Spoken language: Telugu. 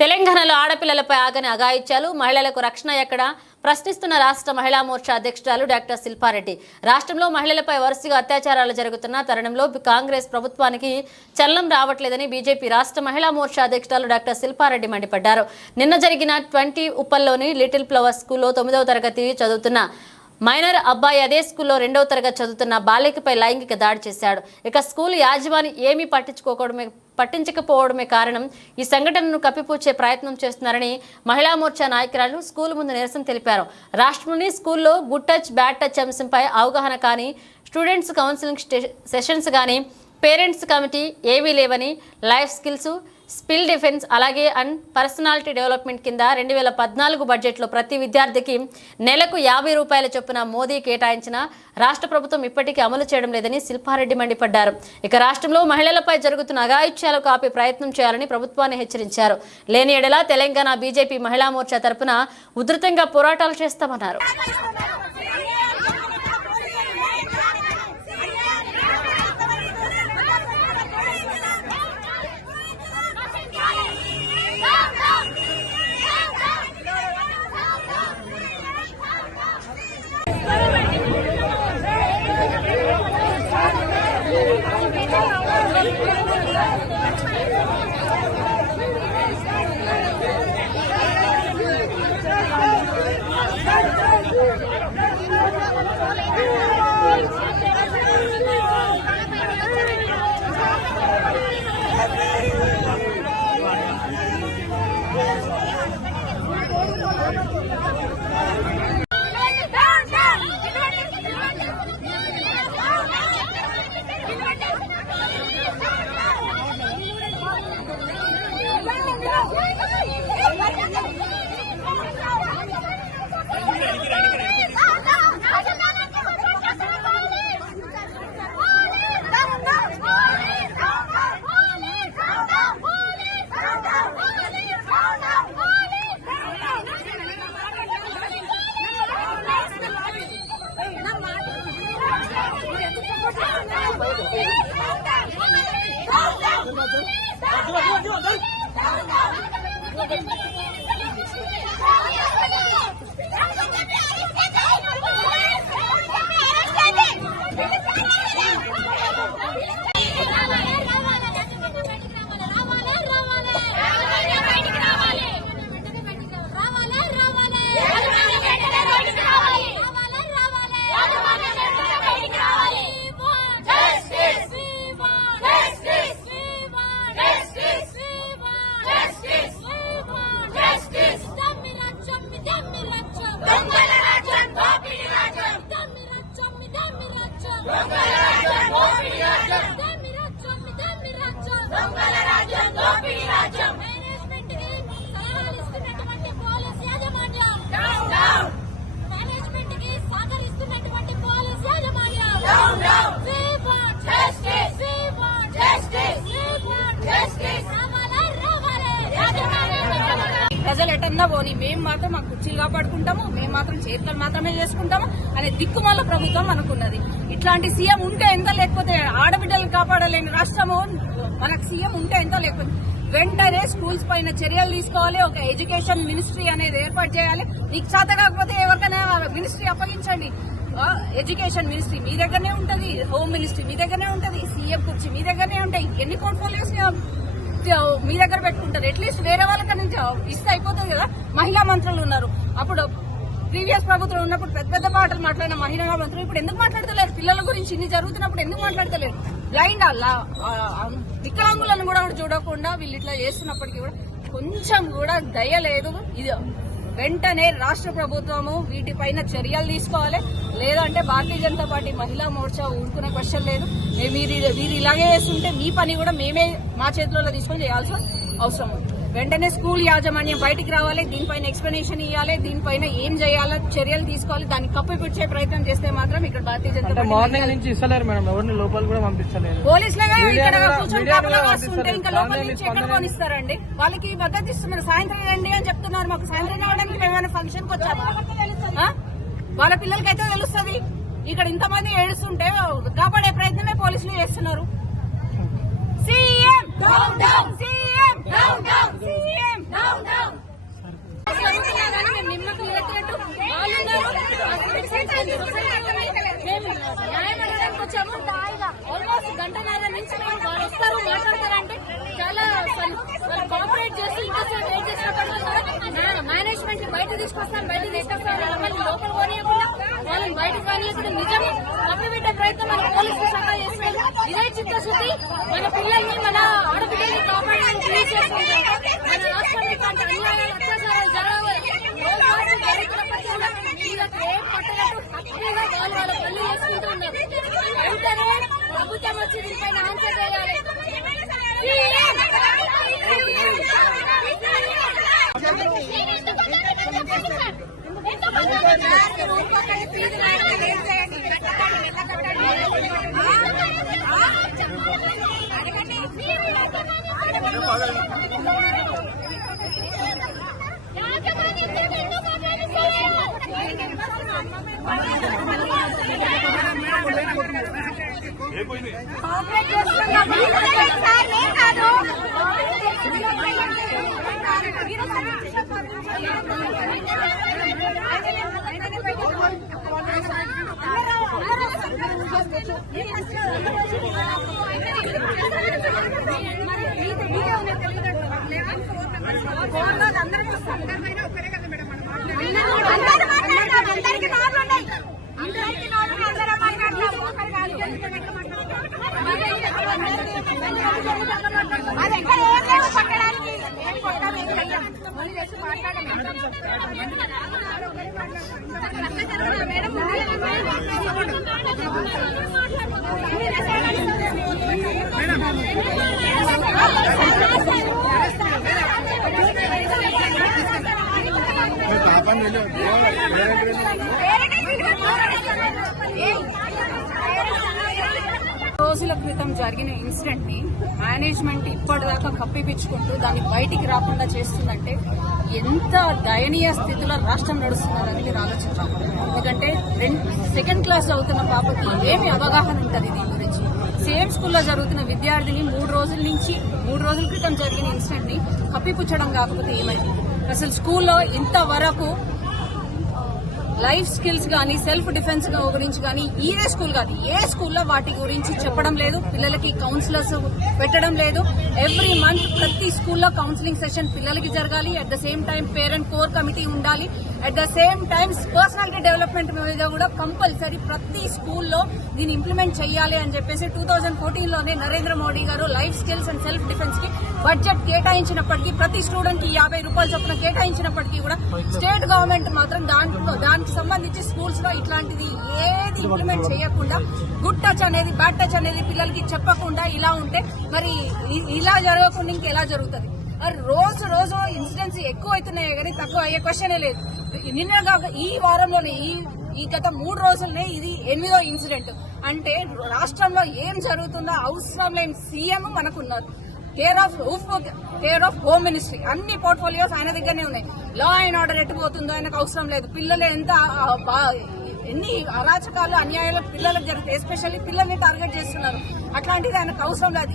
తెలంగాణలో ఆడపిల్లలపై ఆగని అఘాయిత్యాలు, మహిళలకు రక్షణ ఎక్కడ ప్రశ్నిస్తున్న రాష్ట్ర మహిళా మోర్చా అధ్యక్షురాలు డాక్టర్ శిల్పారెడ్డి. రాష్ట్రంలో మహిళలపై వరుసగా అత్యాచారాలు జరుగుతున్న తరుణంలో కాంగ్రెస్ ప్రభుత్వానికి చలనం రావట్లేదని బీజేపీ రాష్ట్ర మహిళా మోర్చా అధ్యక్షురాలు డాక్టర్ శిల్పారెడ్డి మండిపడ్డారు. నిన్న జరిగిన 20 ఉప్పల్లోని లిటిల్ ఫ్లవర్ స్కూల్లో 9వ తరగతి చదువుతున్న మైనర్ అబ్బాయి అదే స్కూల్లో 2వ తరగతి చదువుతున్న బాలికపై లైంగిక దాడి చేశాడు. ఇక స్కూల్ యాజమాని ఏమీ పట్టించకపోవడమే కారణం. ఈ సంఘటనను కప్పిపుచ్చే ప్రయత్నం చేస్తున్నారని మహిళా మోర్చా నాయకురాలు స్కూల్ ముందు నిరసన తెలిపారు. రాష్ట్రంలోని స్కూల్లో గుడ్ టచ్ బ్యాడ్ టచ్ అంశంపై అవగాహన కానీ, స్టూడెంట్స్ కౌన్సిలింగ్ సెషన్స్ కానీ, పేరెంట్స్ కమిటీ ఏవీ లేవని, లైఫ్ స్కిల్స్, స్కిల్ డిఫెన్స్ అలాగే పర్సనాలిటీ డెవలప్మెంట్ కింద 2014 బడ్జెట్లో ప్రతి విద్యార్థికి నెలకు 50 రూపాయల చొప్పున మోదీ కేటాయించిన రాష్ట్ర ప్రభుత్వం ఇప్పటికీ అమలు చేయడం లేదని శిల్పారెడ్డి మండిపడ్డారు. ఇక రాష్ట్రంలో మహిళలపై జరుగుతున్న అఘాయిత్యాలకు ఆపే ప్రయత్నం చేయాలని ప్రభుత్వాన్ని హెచ్చరించారు. లేని ఎడల తెలంగాణ బీజేపీ మహిళా మోర్చా తరపున ఉధృతంగా పోరాటాలు చేస్తామన్నారు. ప్రజలు ఎటన్నా పోని మేము మాత్రం మా కుర్చీలు కాపాడుకుంటాము, మేము మాత్రం చేతులు మాత్రమే చేసుకుంటాము అనే దిక్కుమాల ప్రభుత్వం అనుకున్నది. ఇట్లాంటి సీఎం ఉంటే ఎంత, లేకపోతే ఆడబిడ్డలను కాపాడలేని రాష్ట్రము మనకు సీఎం ఉంటే ఎంత, లేకపోతే వెంటనే స్కూల్స్ పైన చర్యలు తీసుకోవాలి. ఒక ఎడ్యుకేషన్ మినిస్ట్రీ అనేది ఏర్పాటు చేయాలి. నీకు చేత కాకపోతే ఎవరికైనా మినిస్ట్రీ అప్పగించండి. ఎడ్యుకేషన్ మినిస్ట్రీ మీ దగ్గరనే ఉంటది, హోమ్ మినిస్ట్రీ మీ దగ్గరనే ఉంటది, సీఎం కుర్చీ మీ దగ్గరనే ఉంటాయి. ఎన్ని పోర్ట్ఫోలియోస్ మీ దగ్గర పెట్టుకుంటారు. అట్లీస్ట్ వేరే వాళ్ళకి నుంచి ఇస్తే అయిపోతుంది కదా. మహిళా మంత్రులు ఉన్నారు. అప్పుడు ప్రీవియస్ ప్రభుత్వం ఉన్నప్పుడు పెద్ద పెద్ద మాటలు మాట్లాడిన మహిళా మంత్రులు ఇప్పుడు ఎందుకు మాట్లాడతలేరు? పిల్లల గురించి ఇన్ని జరుగుతున్నప్పుడు ఎందుకు మాట్లాడతలేరు? బ్లైండ్ వికలాంగులను కూడా చూడకుండా వీళ్ళు ఇట్లా చేస్తున్నప్పటికీ కూడా కొంచెం కూడా దయ లేదు. ఇది వెంటనే రాష్ట్ర ప్రభుత్వము వీటిపైన చర్యలు తీసుకోవాలి. లేదంటే భారతీయ జనతా పార్టీ మహిళా మోర్చా ఊరుకునే క్వశ్చన్ లేదు. వీరు ఇలాగే చేస్తుంటే మీ పని కూడా మేమే మా చేతుల్లో తీసుకొని చేయాల్సిన అవసరం ఉంది. వెంటనే స్కూల్ యాజమాన్యం బయటికి రావాలి, దీనిపైన ఎక్స్ప్లెనేషన్ ఇవ్వాలి, దీనిపైన ఏం చేయాలో చర్యలు తీసుకోవాలి. దాన్ని కప్పిపుచ్చే ప్రయత్నం చేస్తే మాత్రం ఇక్కడ భారతీయ జనతా పార్టీ మార్నింగ్ నుంచి ఇస్తలేరు మేడం, ఎవరిని లోపల కూడా పంపిస్తలేరు. పోలీసులుగా ఇక్కడ కూర్చొని వస్తుంటే ఇంకా లోపల నుంచి ఎక్కడ పోనిస్తారండి? వాళ్ళకి మద్దతు ఇస్తున్నారు. సాయంత్రం రండి అని చెప్తున్నారు. మాకు సాయంత్రం రావడానికి మేమైనా ఫంక్షన్ కి వచ్చామా? వాళ్ళ పిల్లలకైతే తెలుస్తుంది. ఇక్కడ ఇంతమంది ఏడుస్తుంటే కాపాడే ప్రయత్నమే పోలీసులు చేస్తున్నారు. సీఎం తీసుకొస్తాను బయటకు తీసుకొస్తాను మళ్ళీ లోపల పోనీయకుండా వాళ్ళని బయటకు రానియకుండా నిజం అప్పిపెట్టే ప్రయత్నం మన పోలీసులు శాఖ చేస్తారు. ఇదే చిత్తశుద్ధి మన పిల్లల్ని మన ఆడపిల్లల్ని కాపాడడానికి చేస్తుంటారు. మన రాష్ట్రంలో ఇట్లాంటి అన్యాయాలు అత్యాచారాలు జరుగుతున్నప్పటికీ కూడా వీళ్ళకి ఏం పట్టనట్టు హ్యాపీగా వాళ్ళు వాళ్ళ పనులు చేసుకుంటున్నారు. వెంటనే ప్రభుత్వం వచ్చి దీనిపైన ఆన్సర్ చేయాలి. రోజుల క్రితం జరిగిన ఇన్సిడెంట్ ని మేనేజ్మెంట్ ఇప్పటిదాకా కప్పిపించుకుంటూ దాన్ని బయటికి రాకుండా చేస్తుందంటే ఎంత దయనీయ స్థితిలో రాష్ట్రం నడుస్తున్నదని మీరు ఆలోచించాలి. ఎందుకంటే సెకండ్ క్లాస్ అవుతున్న పాపకి ఏమి అవగాహన ఉంటుంది దీని గురించి? సేమ్ స్కూల్లో జరుగుతున్న విద్యార్థిని 3 రోజుల క్రితం జరిగిన ఇన్సిడెంట్ ని కప్పిపుచ్చడం కాకపోతే ఏమైంది? అసలు స్కూల్లో ఇంతవరకు లైఫ్ స్కిల్స్ గానీ సెల్ఫ్ డిఫెన్స్ గురించి గానీ ఇదే స్కూల్ కాదు ఏ స్కూల్లో వాటి గురించి చెప్పడం లేదు. పిల్లలకి కౌన్సిలర్స్ పెట్టడం లేదు. ఎవ్రీ మంత్ ప్రతి స్కూల్లో కౌన్సిలింగ్ సెషన్ పిల్లలకి జరగాలి. At the same time parent core committee ఉండాలి. At the same time personality development మీద కూడా కంపల్సరీ ప్రతి స్కూల్లో దీన్ని ఇంప్లిమెంట్ చేయాలి అని చెప్పేసి 2014లోనే నరేంద్ర మోడీ గారు life skills and self defence కి బడ్జెట్ కేటాయించినప్పటికీ ప్రతి స్టూడెంట్ కి 50 రూపాయలు చొప్పున కేటాయించినప్పటికీ కూడా స్టేట్ గవర్నమెంట్ మాత్రం దానికి సంబంధించి స్కూల్స్ లో ఇట్లాంటిది ఏది ఇంప్లిమెంట్ చేయకుండా గుడ్ టచ్ అనేది బ్యాడ్ టచ్ అనేది పిల్లలకి చెప్పకుండా ఇలా ఉంటే మరి ఇలా జరగకుండా ఇంకెలా జరుగుతుంది? రోజు ఇన్సిడెంట్స్ ఎక్కువ అవుతున్నాయి కానీ తక్కువ అయ్యే క్వశ్చనే లేదు. నిన్న ఈ వారంలోనే ఈ గత 3 రోజులనే ఇది 8వ ఇన్సిడెంట్. అంటే రాష్ట్రంలో ఏం జరుగుతుందో అవసరం లేని సీఎం మనకున్నారు. కేర్ ఆఫ్ హోమ్ మినిస్ట్రీ అన్ని పోర్ట్ఫోలియోస్ ఆయన దగ్గరనే ఉన్నాయి. లా అండ్ ఆర్డర్ ఎట్టుపోతుందో ఆయనకు అవసరం లేదు. పిల్లలు ఎన్ని అరాచకాలు అన్యాయాలు పిల్లలకు జరుగుతాయి. ఎస్పెషల్లీ పిల్లల్ని టార్గెట్ చేస్తున్నారు. అట్లాంటిది ఆయనకు అవసరం లేదు.